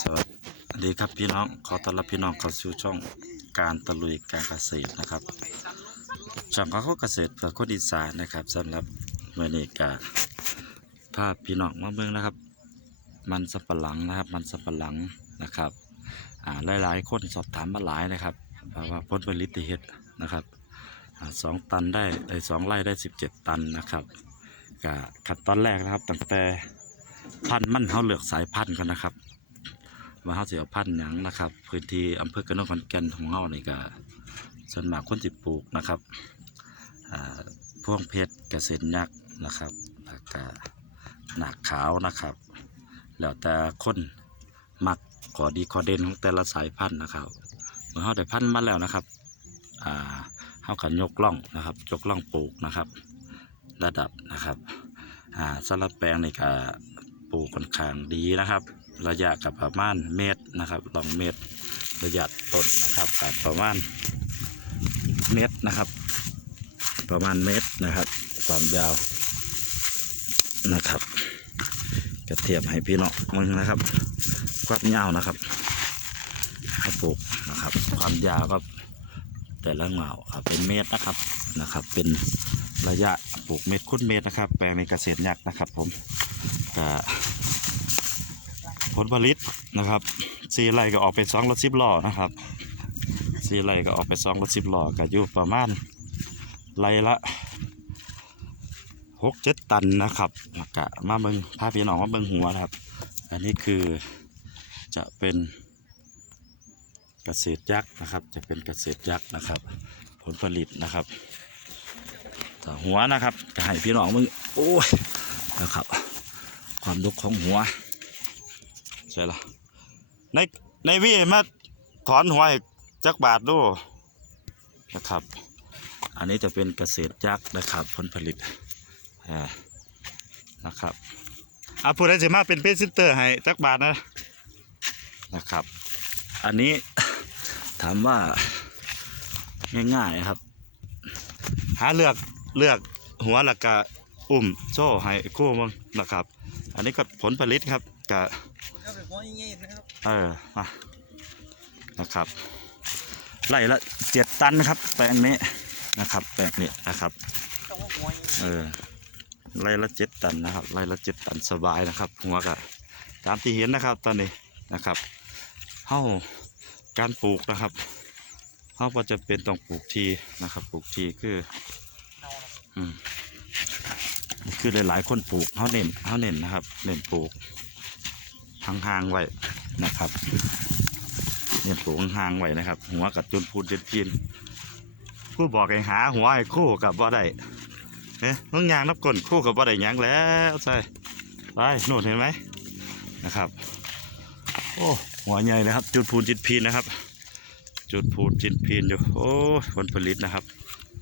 สวัสดีครับพี่น้องขอต้อนรับพี่น้องเข้าสู่ช่องการตะลุยการเกษตรนะครับช่องของเขาเกษตรเพื่อคนอีสานนะครับสำหรับเมื่อนี้กาภาพพี่น้องมาเมืองนะครับ มันสับปะหลังนะครับ มันสับปะหลังนะครับอ่ายหลายคนสอบถามมาหลายนะครับว่าผลผลิตที่เฮ็ดนะครับสองตันได้ไอ้ยสองไร่ได้สิบเจ็ดตันนะครับกะขั้นตอนแรกนะครับตั้งแต่พันธุ์มันเขาเลือกสายพันธุ์กันนะครับ ว่าเขาจะเอาพันธุ์หยังนะครับ พื้นที่อำเภอกระนองขอนแก่นของเขานี่ก็ส่วนมากคนจิปลูกนะครับอ่าพวงเพชรเกษตรยักษ์นะครับแล้วก็หนักขาวนะครับ แล้วแต่คนมักขอดีขอเด่นของแต่ละสายพันธุ์นะครับ เมื่อเขาได้พันธุ์มาแล้วนะครับอ่าเขาก็ยกล่องนะครับยกล่องปลูกนะครับ ระดับนะครับอ่าสำหรับแปลงนี่ก็ปลูกค่อนข้างดีนะครับ ระยะกับประมาณเมตรนะครับลองเมตรระยะต้นนะครับกับประมาณเมตรนะครับ ประมาณเมตรนะครับความยาวนะครับกระเทียบให้พี่น้องมึงนะครับ ความยาวนะครับให้ปลูกนะครับ ความยาวก็แต่ละเหงาเป็นเมตรนะครับนะครับ เป็นระยะปลูกเมตรคูณเมตรนะครับ แปลงในเกษตรยักษ์นะครับ ผมก็ ผลผลิตนะครับสี่ไร่ก็ออกไปสองรถสิบล้อนะครับสี่ไร่ก็ออกไปสองรถสิบล้อก็อยู่ประมาณไร่ละหกเจ็ดตันนะครับกะมาเบิงพาพี่น้องมาเบิงหัวนะครับ อันนี้คือจะเป็นเกษตรยักษ์นะครับ จะเป็นเกษตรยักษ์นะครับ ผลผลิตนะครับแต่หัวนะครับก็ให้พี่น้องมึงโอ้ยนะครับ ความดกของหัว ใช่ละในในวิมาถอนหัวจักบาทดูนะครับ อันนี้จะเป็นเกษตรยักษ์นะครับผลผลิตนะครับอาผู้ใดจะมาเป็นเพจซินเตอร์ให้จักบาทนะนะครับ อันนี้ถามว่าง่ายๆครับ หาเลือกเลือกหัวแล้วก็อุ้มโซ่ให้คู่มึงนะครับ อันนี้ก็ผลผลิตครับกะก็ เอย่างเงี้ยนะครับ เออมานะครับไร่ละเจ็ดตันนะครับ แปลงนี้นะครับ แปลงนี้นะครับเออไร่ละเจ็ดตันนะครับไร่ละเจ็ดตันสบายนะครับ หัวกะตามที่เห็นนะครับตอนนี้นะครับเฮ้าการปลูกนะครับเฮ้าก็จะเป็นต้องปลูกทีนะครับ ปลูกทีคือเอาละอืมคือหลายๆคนปลูกเขาเน้นเขาเน้นนะครับ เน้นปลูก ห่างๆไว้นะครับเน้นปลูกห่างๆไว้นะครับ หัวกับจุนพูนเจ็ดพีนคู่บอกให้หาหัวให้คู่กับว่าได้เนี่ยน้องยางนับก้นคู่กับว่าได้ยังแล้วใช่ไปโน่นเห็นไหมนะครับ โอ้หัวใหญ่นะครับ จุดพูนจิตพีนนะครับ จุดพูนจิตพีนอยู่โอ้ผลผลิตนะครับ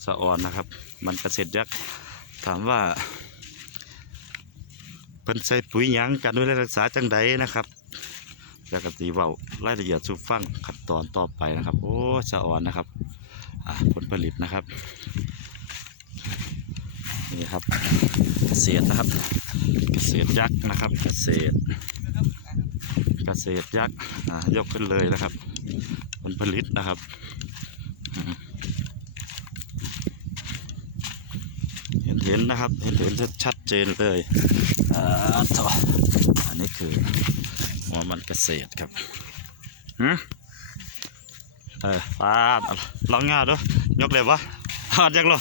สะออนนะครับ มันเกษตรยักษ์ถามว่า เพิ่นใส่ปุ๋ยหยังการดูแลรักษาจังใดนะครับแล้วก็ตีเว้ารายละเอียดสู่ฟังขั้นตอนต่อไปนะครับ โอ้สะอ่อนนะครับอ่าผลผลิตนะครับนี่ครับเกษตรนะครับ เกษตรยักษ์นะครับ เกษตร เกษตรยักษ์อ่ายกขึ้นเลยนะครับ ผลผลิตนะครับ เห็นเห็นนะครับ เห็นเห็นชัดเจนเลยอ่าต่ออันนี้คือหัวมันเกษตรครับหืมเออปาดเอาลองงาดูยกเลยวะอาจักโล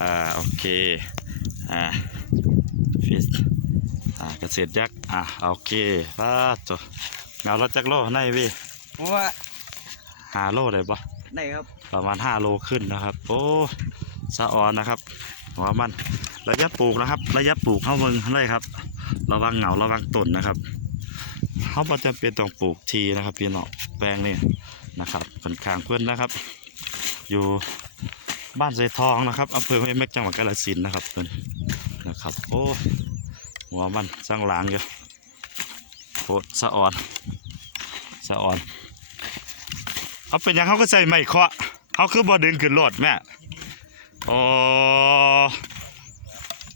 อ่าโอเคอ่าฟิสอ่าเกษตรยักษ์อ่าโอเคปาดตัวเงาละจักโลในพี่เพราะว่าห้าโลได้ปะไหนครับประมาณ5โลขึ้นนะครับ โอ้สะออนนะครับหัวมัน ระยะปลูกนะครับ ระยะปลูกเข้าเมืองเลยครับ ระวังเหงาระวังต้นนะครับเขาประจะเป็นต้องปลูกทีนะครับพี่น้องแปลงนี่นะครับค่อนข้างเพื่อนนะครับ อยู่บ้านไซทองนะครับอำเภอห้วยเม็กจังหวัดกาฬสินธุ์นะครับเพิ่นนะครับโอ้หัวมันสร้างหลางอยู่โคตรสะอ่อนสะอ่อนเอาเป็นยังเขาก็ใส่ไม้เคาะเขาคือบ่ดึงขึ้นรถแม่โอ้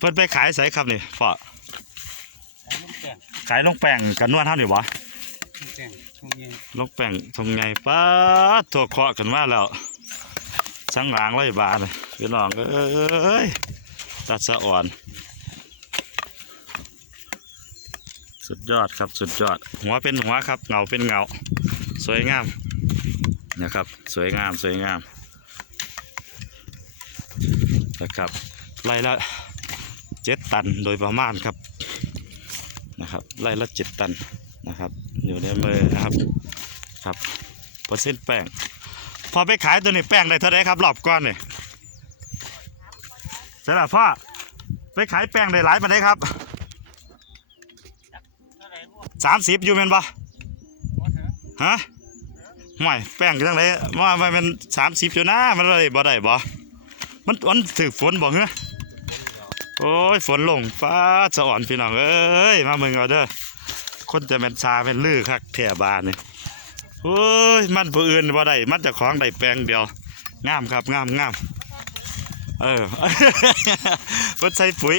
เพิ่นไปขายใส่ครับนี่พ่อลูกแก่งขายลงแป้งกันนวดเท่านี่วะแแจ้งตรงนี้นกแป้งทงไงป้าดตัวเคาะกันมาแล้วช่างหลางไว้บาเลยพี่น้องเอ้ยตัดสะอ่อน สุดยอดครับสุดยอด หัวเป็นหัวครับเงาเป็นเงา สวยงามนะครับ สวยงามสวยงามนะครับไล่ละ เจ็ดตันโดยประมาณครับนะครับไล่ละเจ็ดตันนะครับ อยู่ในมือนะครับครับเปอร์เซ็นต์แป้งพอไปขายตัวนี้แป้งได้เท่าไรครับรอบก้อนนี่ใช่หรอพ่อไปขายแป้งได้หลายปานใดครับสามสิบอยู่แม่นบ่หัวเถอะฮะไม่แป้งจังไดว่ามันเป็นสามสิบอยู่นะมันเลยบ่ได้บ่มันมันถือฝนบ่เหรอ โอ้ยฝนลงฟ้าจะอ่อนพี่น้องเอ้ยมาเมืองเอาเด้อคนจะเป็นชาเป็นลือคักแถบานนี่โอ้ยมันผู้อื่นบ่ได้มันเจะของได้แปลงเดียวงามครับงามงามเออเพิ่นใส่ปุ๋ย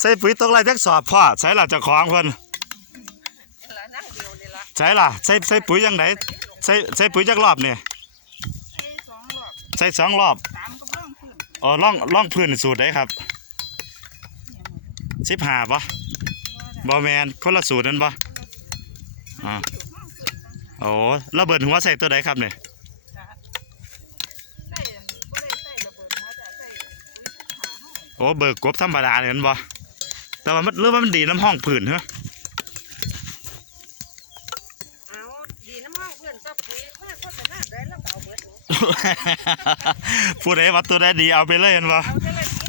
ใส่ปุ๋ยตกไรจักสอบพ่อใส่ล่ะเจ้าของเพิ่นละนั่งเดียวนี่ละใช่ล่ะใส่ใส่ปุ๋ยยังไงใส่ใส่ปุ๋ยจักรอบเนี่ยไอ้สองรอบใส่สองรอบสามก็บ้างขึ้นอ๋อล่องล่องพื้นสูตรได้ครับ สิบห้าปะบอแมนคนละสูตรนั่นปะอ่าโอ้ระเบิดหัวใส่ตัวใดครับเนี่ยใส่ก็ได้ใส่ระเบิดหัวแต่ใส่ปุ๋ยขาห้องโอ้เบิกกบธรรมดาเนี่ยนั่นปะแต่ว่ามันหรือว่ามันดีน้ำห้องพื้นเหรอเอาดีน้ำห้องเพื่อนก็ปุ๋ยมากก็จะน่าได้แล้วเอาเบิดหนูผู้ใดวัดตัวใดดีเอาไปเลยเห็นปะเอาจะเลย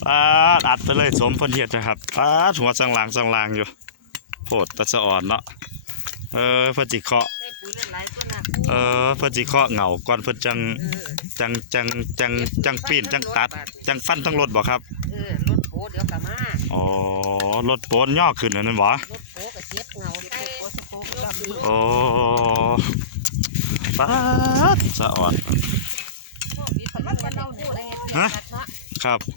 ปาดอัดไปเลยสมเพันเทียดนะครับปาดหัวสังลางสังลางอยู่โพดตะสะอ่อนเนาะเออเพิ่นจิเคาะใส่ปุ๋ยหลายๆตัวนะเออเพิ่นจิเคาะเหงาก่อนเพิ่นจังเออจังจังจังจังปีนจังตัด จังฟันทั้งรถบ่ครับเออรถโผเดี๋ยวกลับมาอ๋อรถโปนย่อขึ้นอันนั่นบ่รถโผกับเจ็บเงาใส่โผสโผก็ดำอยู่โอ้ปาดสะอ่อนมันก็เน่าอยู่เลยฮะครับเ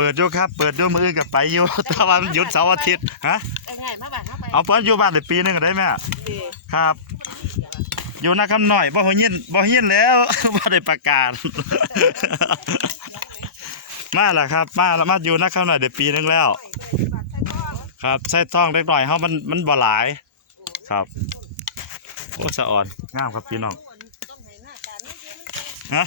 ปิดอยู่ครับ เปิดอยู่มือกับไปอยู่แต่ว่ามันหยุดเสาร์อาทิตย์ฮะง่ายมาบ้านมาไปเอาเปิดอยู่บ้านได้ปีหนึงก็ได้แม่เด้ครับ อยู่นาคำหน่อยบ่หัวเย็นบ่เย็นแล้ว บ่ได้ประกาศ มาแล้วครับ มาแล้วมาอยู่นาคำหน่อยได้ปีหนึงแล้ว ครับใส่ต้องเล็กหน่อยเฮามันมันบ่หลาย ครับโอ้สะอ่อนงามครับพี่น้องต้นไหหน้าการนี่เยอะฮะ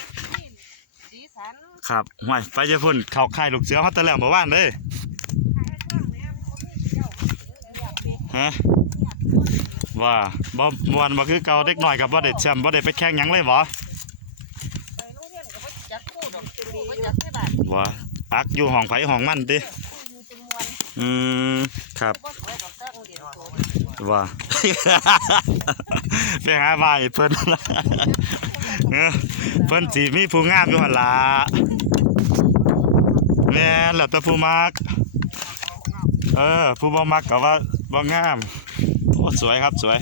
สีสันครับห่วยไปจะพุ่นเข้าค่ายลูกเสือเฮาแต่แล้วเมื่อวานเด้ขายเครื่องเนี่ยเขาไม่เจ้าอยากเป็นฮะว่าบ่ม่วนบ่คือเก่าเด็กน้อยกับบ่ได้แชมป์บ่ได้ไปแข่งหยังเลยบ่ไปโรงเรียนก็บ่จักคู่ดอกจุลีบ่จักให้บาทว่าปักอยู่ห้องไผห้องมันติคู่อยู่จำนวนอืมครับบ่สวยดอกตั้งเดียวโตว่าไปหาบ้านให้เพิ่น เพิ่นสิมีผู้งามอยู่หันละแม่นแล้วแต่ผู้มัก เออ ผู้บ่มักก็ว่าบ่งามโอ้สวยครับสวย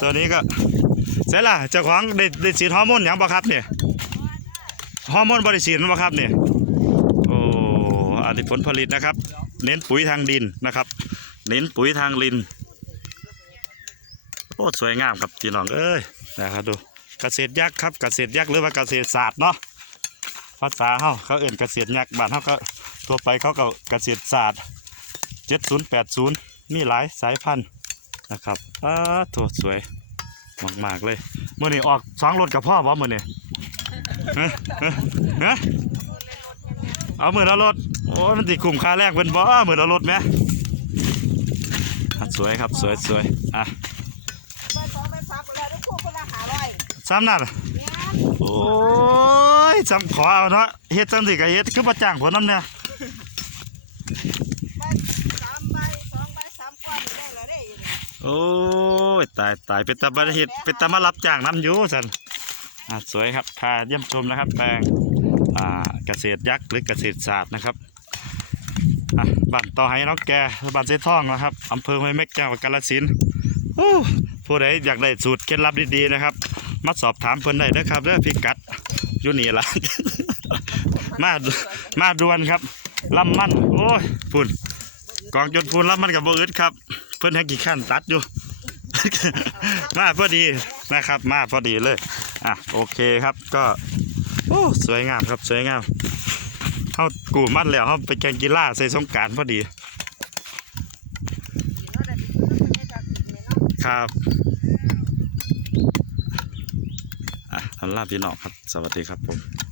ตัวนี้ก็เสร็จล่ะเจ้าของได้ได้ฉีดฮอร์โมนหยังบ่ครับเนี่ยฮอร์โมนบ่ได้ฉีดบ่ครับเนี่ยโอ้อันนี้ผลผลิตนะครับ เน้นปุ๋ยทางดินนะครับ เน้นปุ๋ยทางดินโอ้สวยงามครับพี่น้องเอ้ยนะครับดู เกษตรยักษ์ครับเกษตรยักษ์หรือว่าเกษตรศาสตร์เนาะภาษาเฮาเขาเอื่นเกษตรยักษ์บ้านเฮาก็ทั่วไปเขาก็เกษตรศาสตร์7080มีหลายสายพันธุ์นะครับอ้าโถสวยมากๆเลยเมื้อนี้ออกสองรถกับพ่อบ่มื้อนี้เอาเมื้อละรถโอ้ยมันสิคุ้มค่าแรงเพิ่นบ่เมื้อละรถแหมสวยครับสวยสวยอะ ไปสองไปสามไปแล้วได้คู่คนละ500 ซ้ำนั่นแม่นโอ้ยจำขอเอาเนาะเฮ็ดจังสิก็เฮ็ดคือประจ้างผลน้ำเนี่ยไปสามใบสองใบสามก้อนได้แล้วได้ยังโอ้ยตายตายเป็นตาบริเฮ็ดเป็นตามารับจ้างน้ำอยู่สันอะสวยครับพาเยี่ยมชมนะครับแปลงอ่าเกษตรยักษ์หรือเกษตรศาสตร์นะครับอะบ้านต่อให้น้องแกบ้านเซท่องนะครับอำเภอห้วยเม็กจังหวัดกาฬสินธุ์โอ้ผู้ใดอยากได้สูตรเคล็ดลับดีๆนะครับ มาสอบถามเพิ่นได้เด้อครับเด้อพิกัดอยู่นี่ล่ะมามาด่วนครับลำมันโอ้ยพุ่นกองจนพุ่นลำมันกับโบอึดครับ เพิ่นให้กี่ขั้นตัดอยู่ มาพอดีนะครับ มาพอดีเลยอะโอเคครับก็โอ้สวยงามครับสวยงามเขากูมัดแล้วเขาไปแข่งกีฬาใส่สงการพอดีครับ ลาพี่น้องครับ สวัสดีครับผม